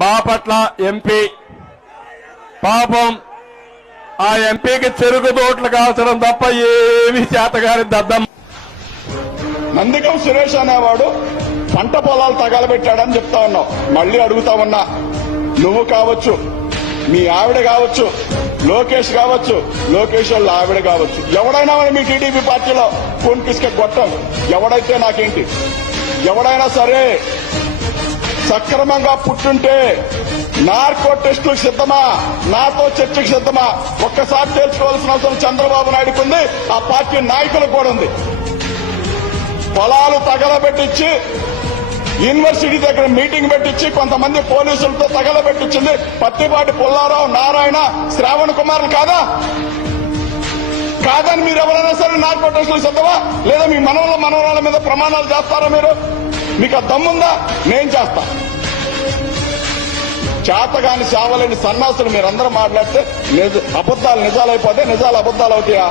Bapatla MP పాపం ఆ ఎంపీకి చెరుకు తోటలు కాల్చడం తప్ప ఏమీ చేతగాని దద్దం. నందికం సురేష్ అనేవాడు పంట పొలాలు తగలబెట్టాడని చెప్తా ఉన్నావు. మళ్లీ అడుగుతా ఉన్నా, నువ్వు కావచ్చు, మీ ఆవిడ కావచ్చు, లోకేష్ కావచ్చు, లోకేష్ వాళ్ళ ఆవిడ కావచ్చు, ఎవడైనా మీ టీడీపీ పార్టీలో ఫోన్ పిసికే గొట్టం ఎవడైతే నాకేంటి, ఎవడైనా సరే సక్రమంగా పుట్టుంటే నార్కో టెస్టులకు సిద్ధమా, నాతో చర్చకు సిద్ధమా, ఒక్కసారి తెలుసుకోవాల్సిన అవసరం చంద్రబాబు నాయుడుకు ఉంది, ఆ పార్టీ నాయకులకు కూడా ఉంది. పొలాలు తగలబెట్టించి యూనివర్సిటీ దగ్గర మీటింగ్ పెట్టించి కొంతమంది పోలీసులతో తగలబెట్టించింది పత్తిపాటి పుల్లారావు, నారాయణ, శ్రావణ్ కుమార్లు కాదా? కాదని మీరు ఎవరైనా సరే నార్కో టెస్టులకు సిద్ధమా? లేదా మీ మనవరాల మీద ప్రమాణాలు చేస్తారా? మీకు ఆ దమ్ముందా? నేను చేస్తా. చేతగాని చావలేని సన్నాసులు మీరందరూ మాట్లాడితే అబద్దాలు నిజాలైపోతే నిజాలు అబద్దాలు అవుతాయా?